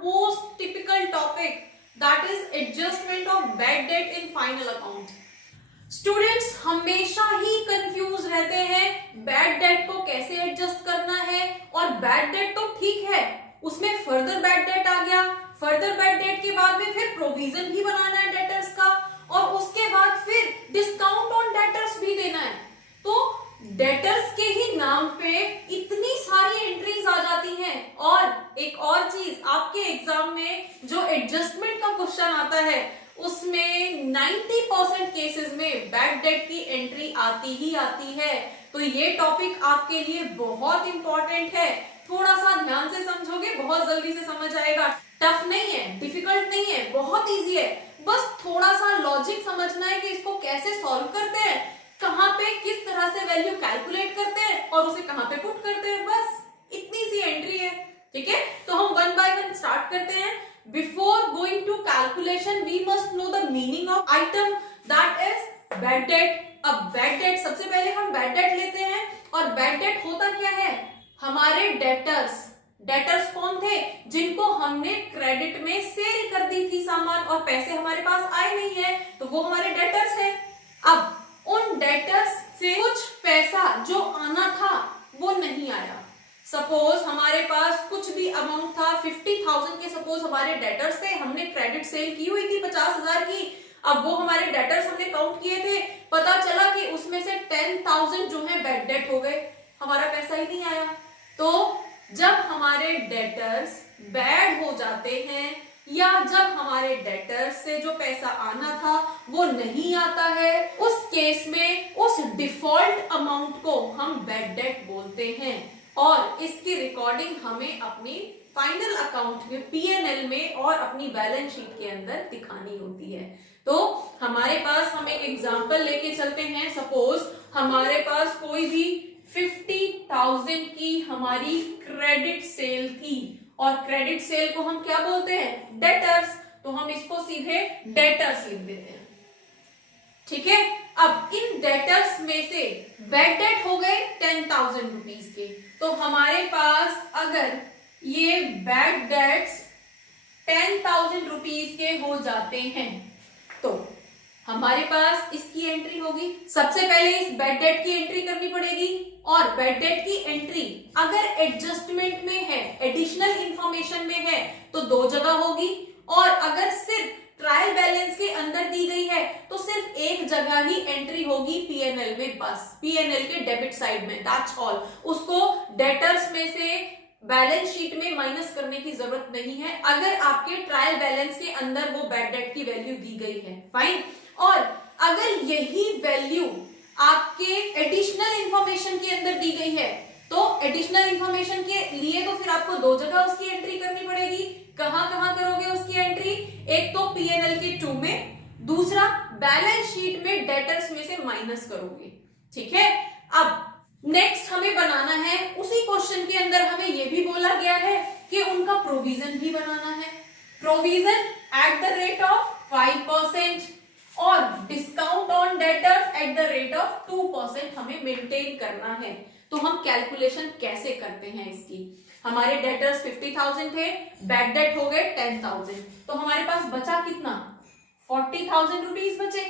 most typical topic, that is adjustment of bad debt in final account. Students हमेशा ही confuse रहते हैं bad debt को कैसे adjust करना है, और बैड डेट तो ठीक है, उसमें फर्दर बैड डेट आ गया, फर्दर बैड डेट के बाद में फिर प्रोविजन भी बनाना है डेटर्स का, और उसके बाद फिर डिस्काउंट ऑन डेटर्स भी देना है। तो डेटर्स के ही नाम पे इतनी सारी एंट्रीज आ जाती हैं। और एक और चीज, आपके एग्जाम में जो एडजस्टमेंट का क्वेश्चन आता है उसमें 90% केसेस में बैड डेट की एंट्री आती ही आती है। तो ये टॉपिक आपके लिए बहुत इंपॉर्टेंट है, थोड़ा सा ध्यान से समझोगे बहुत जल्दी से समझ आएगा। टफ नहीं है, डिफिकल्ट नहीं है, बहुत इजी है, बस थोड़ा सा लॉजिक समझना है कि इसको कैसे सॉल्व करते हैं, कहां पे किस तरह से वैल्यू कैलकुलेट करते हैं और उसे कहां पे पुट करते हैं, बस इतनी सी एंट्री है। ठीक है, तो हम वन बाय वन स्टार्ट करते हैं। Before going to calculation we must know the meaning of item, that is bad debt. अब बैड डेट, सबसे पहले हम बैड डेट लेते हैं, और बैड डेट होता क्या है, हमारे डेटर्स, डेटर्स कौन थे, जिनको हमने क्रेडिट में सेल कर दी थी सामान और पैसे हमारे पास आए नहीं है, तो वो हमारे डेटर्स हैं। अब उन डेटर्स से कुछ पैसा जो आना था वो नहीं आया। सपोज हमारे पास कुछ भी अमाउंट था, 50,000 के सपोज हमारे डेटर्स थे, हमने क्रेडिट सेल की हुई थी 50,000 की। अब वो हमारे डेटर्स हमने काउंट किए थे, पता चला कि उसमें से 10,000 जो है बैड डेट हो गए, हमारा पैसा ही नहीं आया। तो जब हमारे डेटर्स बैड हो जाते हैं, या जब हमारे डेटर्स से जो पैसा आना था वो नहीं आता है, उस केस में उस डिफॉल्ट अमाउंट को हम बैड डेट बोलते हैं, और इसकी रिकॉर्डिंग हमें अपनी फाइनल अकाउंट में, पीएनएल में और अपनी बैलेंस शीट के अंदर दिखानी होती है। तो हमारे पास, हम एक एग्जांपल लेके चलते हैं। सपोज हमारे पास कोई भी 50,000 की हमारी क्रेडिट सेल थी, और क्रेडिट सेल को हम क्या बोलते हैं, डेटर्स, तो हम इसको सीधे डेटर्स लिख देते हैं। ठीक है, अब इन डेटर्स में से बैड डेट हो गए 10,000 रुपीज के, तो हमारे पास अगर ये बैड डेट्स 10,000 रुपीज के हो जाते हैं, तो हमारे पास इसकी एंट्री होगी। सबसे पहले इस बैड डेट की एंट्री करनी पड़ेगी, और बैड डेट की एंट्री अगर एडजस्टमेंट में है, एडिशनल इंफॉर्मेशन में है, तो 2 जगह होगी, और अगर सिर्फ ट्रायल बैलेंस के अंदर दी गई है तो सिर्फ एक जगह ही एंट्री होगी, पीएनएल में, बस पीएनएल के डेबिट साइड में, दैट्स ऑल। उसको डेटर्स में से बैलेंस शीट में माइनस करने की जरूरत नहीं है, अगर आपके ट्रायल बैलेंस के अंदर वो बैड डेट की वैल्यू दी गई है, फाइन। और अगर यही वैल्यू आपके एडिशनल इंफॉर्मेशन के अंदर दी गई है, तो एडिशनल इंफॉर्मेशन के लिए तो फिर आपको 2 जगह उसकी एंट्री करनी पड़ेगी। कहां कहां करोगे उसकी एंट्री, एक तो पीएनएल के 2 में, दूसरा बैलेंस शीट में डेटर्स में से माइनस करोगे। ठीक है, अब नेक्स्ट हमें बनाना है, उसी क्वेश्चन के अंदर हमें यह भी बोला गया है कि उनका प्रोविजन भी बनाना है। Provision at the rate of 5% और discount on debtors at the rate of 2% हमें मेंटेन करना है। तो हम कैलकुलेशन कैसे करते हैं इसकी, हमारे डेटर्स 50,000 थे, बैड डेट हो गए 10,000, तो हमारे पास बचा कितना, 40,000 रुपीज बचे।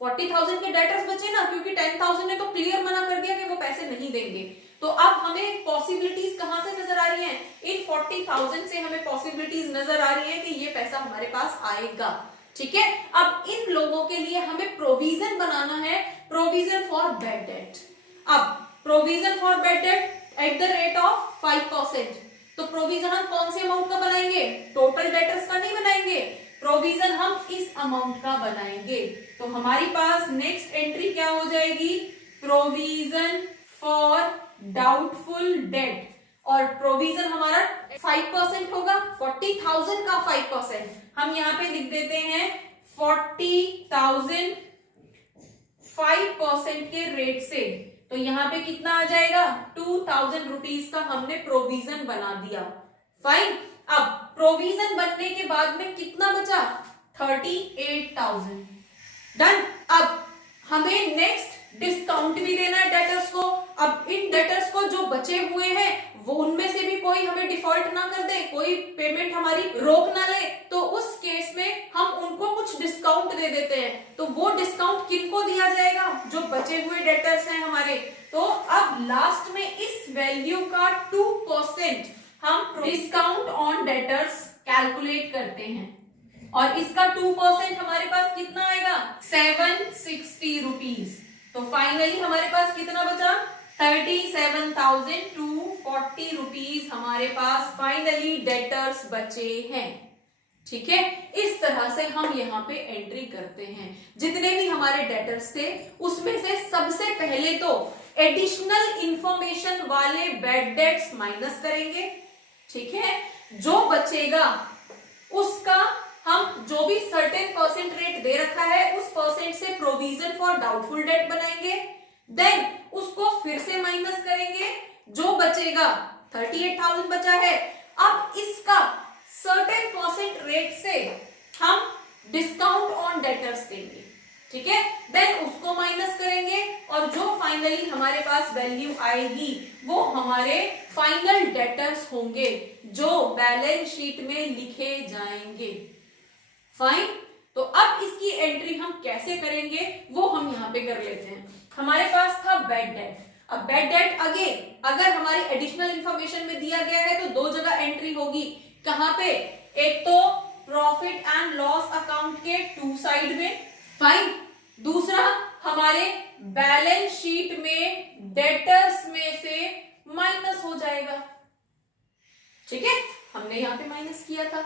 40,000 के डेटर्स बचे ना, क्योंकि 10,000 ने तो क्लियर मना कर दिया कि वो पैसे नहीं देंगे। तो अब हमें पॉसिबिलिटीज कहां से नजर आ रही हैं, इन 40,000 से हमें पॉसिबिलिटीज नजर आ रही है कि ये पैसा हमारे पास आएगा। ठीक है, अब इन लोगों के लिए हमें प्रोविजन बनाना है, प्रोविजन फॉर बैड डेट। अब provision for bad debt at the rate of 5%, तो प्रोविजन हम कौन से अमाउंट का बनाएंगे, टोटल डेटर्स का नहीं बनाएंगे, प्रोविजन हम इस अमाउंट का बनाएंगे। तो हमारी पास नेक्स्ट एंट्री क्या हो जाएगी, प्रोविजन फॉर डाउटफुल डेट, और प्रोविजन हमारा 5% होगा, 40,000 का 5%, हम यहाँ पे लिख देते हैं 40,000 5% के रेट से, तो यहाँ पे कितना आ जाएगा, 2,000 रुपीज का हमने प्रोविजन बना दिया, फाइन। अब प्रोविजन बनने के बाद में कितना बचा, 38,000, डन। अब हमें नेक्स्ट डिस्काउंट भी देना है डेटर्स को। अब इन डेटर्स को जो बचे हुए हैं वो उनमें से भी कोई हमें डिफॉल्ट ना कर दे, कोई पेमेंट हमारी रोक ना ले, तो उस केस में हम उनको कुछ डिस्काउंट दे देते हैं। तो वो डिस्काउंट किनको दिया जाएगा? जो बचे हुए डेटर्स हैं हमारे। तो अब लास्ट में इस वैल्यू का 2% हम डिस्काउंट ऑन डेटर्स कैलकुलेट करते हैं और इसका 2% हमारे पास कितना आएगा? 760 रुपीज। तो फाइनली हमारे पास कितना बचा? 37,240 रुपीज हमारे पास फाइनली डेटर्स बचे हैं। ठीक है, इस तरह से हम यहाँ पे एंट्री करते हैं। जितने भी हमारे डेटर्स थे उसमें से सबसे पहले तो एडिशनल इंफॉर्मेशन वाले बैड डेट्स माइनस करेंगे। ठीक है, जो बचेगा उसका हम जो भी सर्टेन परसेंट रेट दे रखा है उस परसेंट से प्रोविजन फॉर डाउटफुल डेट बनाएंगे। देन उसको फिर से माइनस करेंगे, जो बचेगा 38,000 बचा है। अब इसका सर्टेन परसेंट रेट से हम डिस्काउंट ऑन डेटर्स देंगे। ठीक है, देन उसको माइनस करेंगे और जो फाइनली हमारे पास वैल्यू आएगी वो हमारे फाइनल डेटर्स होंगे जो बैलेंस शीट में लिखे जाएंगे। फाइन, तो अब इसकी एंट्री हम कैसे करेंगे वो हम यहाँ पे कर लेते हैं। हमारे पास था बैड डेट। अब बैड डेट अगेन अगर हमारी एडिशनल इंफॉर्मेशन में दिया गया है तो दो जगह एंट्री होगी। कहां पे? एक तो प्रॉफिट एंड लॉस अकाउंट के 2 साइड में, फाइन। दूसरा हमारे बैलेंस शीट में डेटर्स में से माइनस हो जाएगा। ठीक है, हमने यहां पे माइनस किया था।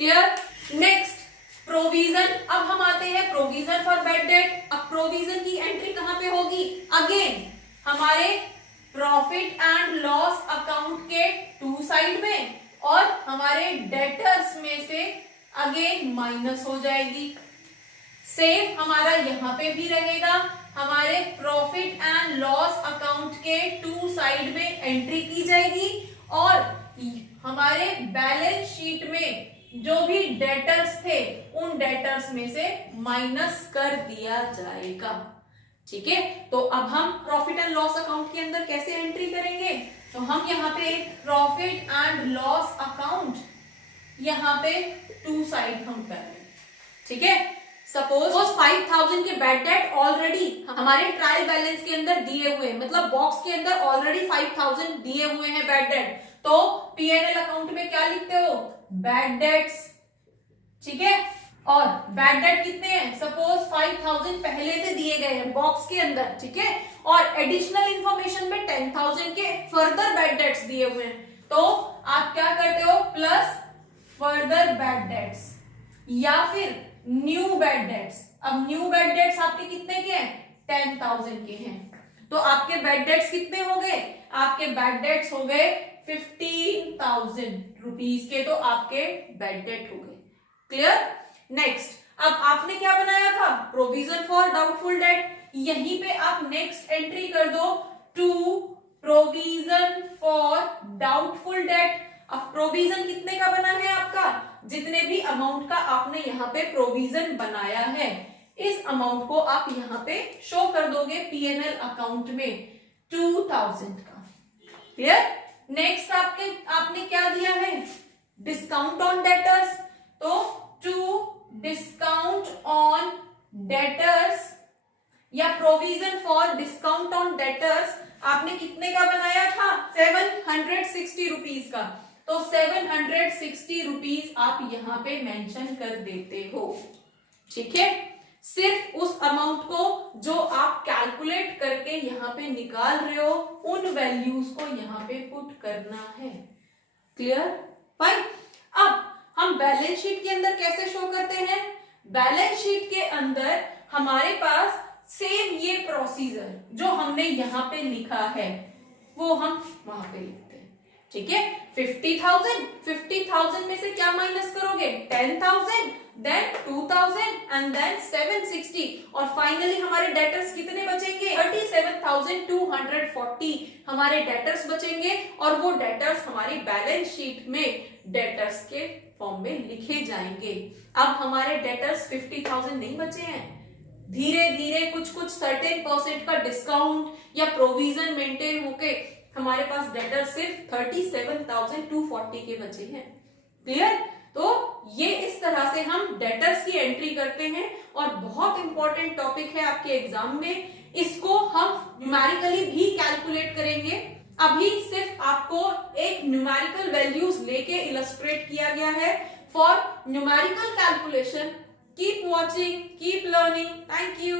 क्लियर? Next provision. अब हम आते हैं प्रोविजन फॉर बैड डेट। अब प्रोविजन की एंट्री कहां पे होगी? अगेन हमारे प्रॉफिट एंड लॉस अकाउंट के 2 साइड में और हमारे डेटर्स में से अगेन माइनस हो जाएगी। सेम हमारा यहां पे भी रहेगा। हमारे प्रॉफिट एंड लॉस अकाउंट के 2 साइड में एंट्री की जाएगी और हमारे बैलेंस शीट में जो भी डेटर्स थे उन डेटर्स में से माइनस कर दिया जाएगा। ठीक है, तो अब हम प्रॉफिट एंड लॉस अकाउंट के अंदर कैसे एंट्री करेंगे? तो हम यहाँ पे प्रॉफिट एंड लॉस अकाउंट यहाँ पे 2 साइड हम कर रहे हैं। ठीक है, सपोज 5,000 के बैड डेट ऑलरेडी हमारे ट्रायल बैलेंस के अंदर दिए हुए हैं, मतलब बॉक्स के अंदर ऑलरेडी 5,000 दिए हुए हैं बैड डेट। तो पीएनएल अकाउंट में क्या लिखते हो? Bad debts. ठीक है, और बैड डेट कितने हैं? सपोज 5,000 पहले से दिए गए हैं बॉक्स के अंदर। ठीक है, और एडिशनल इंफॉर्मेशन में 10,000 के फर्दर बैड डेट्स दिए हुए हैं। तो आप क्या करते हो? प्लस फर्दर बैड डेट्स या फिर न्यू बैड डेट्स। अब न्यू बैड डेट्स आपके कितने के हैं? 10,000 के हैं। तो आपके बैड डेट्स कितने हो गए? आपके बैड डेट्स हो गए 15,000 रुपीज के। तो आपके बैड डेट हो गए। क्लियर? नेक्स्ट, अब आपने क्या बनाया था? Provision for doubtful debt. यहीं पे आप नेक्स्ट एंट्री कर दो to provision for doubtful debt. अब प्रोविजन कितने का बना है आपका? जितने भी अमाउंट का आपने यहाँ पे प्रोविजन बनाया है इस अमाउंट को आप यहाँ पे शो कर दोगे पीएनएल अकाउंट में 2,000 का। क्लियर? नेक्स्ट आपने क्या दिया है? Discount on debtors. तो टू डिस्काउंट ऑन डेटर्स या provision for discount on debtors आपने कितने का बनाया था? 760 रुपीज का। तो 760 रुपीज आप यहाँ पे मेंशन कर देते हो। ठीक है, सिर्फ उस अमाउंट को जो आप कैलकुलेट करके यहाँ पे निकाल रहे हो उन वैल्यूज को यहाँ पे पुट करना है। क्लियर? फाइन। अब हम बैलेंस शीट के अंदर कैसे शो करते हैं? बैलेंस शीट के अंदर हमारे पास सेम ये प्रोसीजर जो हमने यहाँ पे लिखा है वो हम वहां पे लिखते हैं। ठीक है, 50,000 में से क्या माइनस करोगे? 10,000, देन 2,000 एंड देन 760 और फाइनली हमारे डेटर्स कितने बचेंगे? 37,240 हमारे डेटर्स बचेंगे और वो डेटर्स हमारी बैलेंस शीट में डेटर्स के फॉर्म में लिखे जाएंगे। अब हमारे डेटर्स 50,000 नहीं बचे हैं, धीरे धीरे कुछ कुछ सर्टेन परसेंट का डिस्काउंट या प्रोविजन मेंटेन होके हमारे पास डेटर सिर्फ 37,240 के बचे हैं। क्लियर? तो ये इस तरह से हम डेटर्स की एंट्री करते हैं और बहुत इंपॉर्टेंट टॉपिक है आपके एग्जाम में, इसको हम न्यूमेरिकली भी कैलकुलेट करेंगे। अभी सिर्फ आपको एक न्यूमेरिकल वैल्यूज लेके इलस्ट्रेट किया गया है for numerical calculation. Keep watching, keep learning. Thank you.